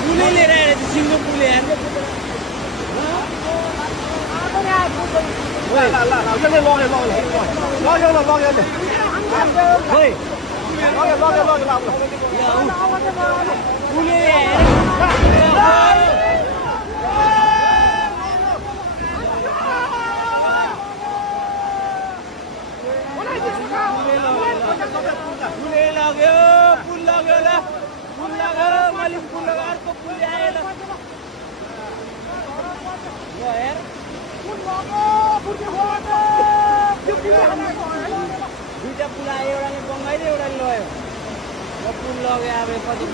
पुलै लिएर आएर सिङ्गो पुल यार पुल लाग्यो ल पुल लाग्यो मालिक पुल लाग्यो अर्को पुल आयो ल यार दुईटा पुल आयो एउटाले बङ्गाइदियो एउटाले लग्यो पुल लग्यो अब पछि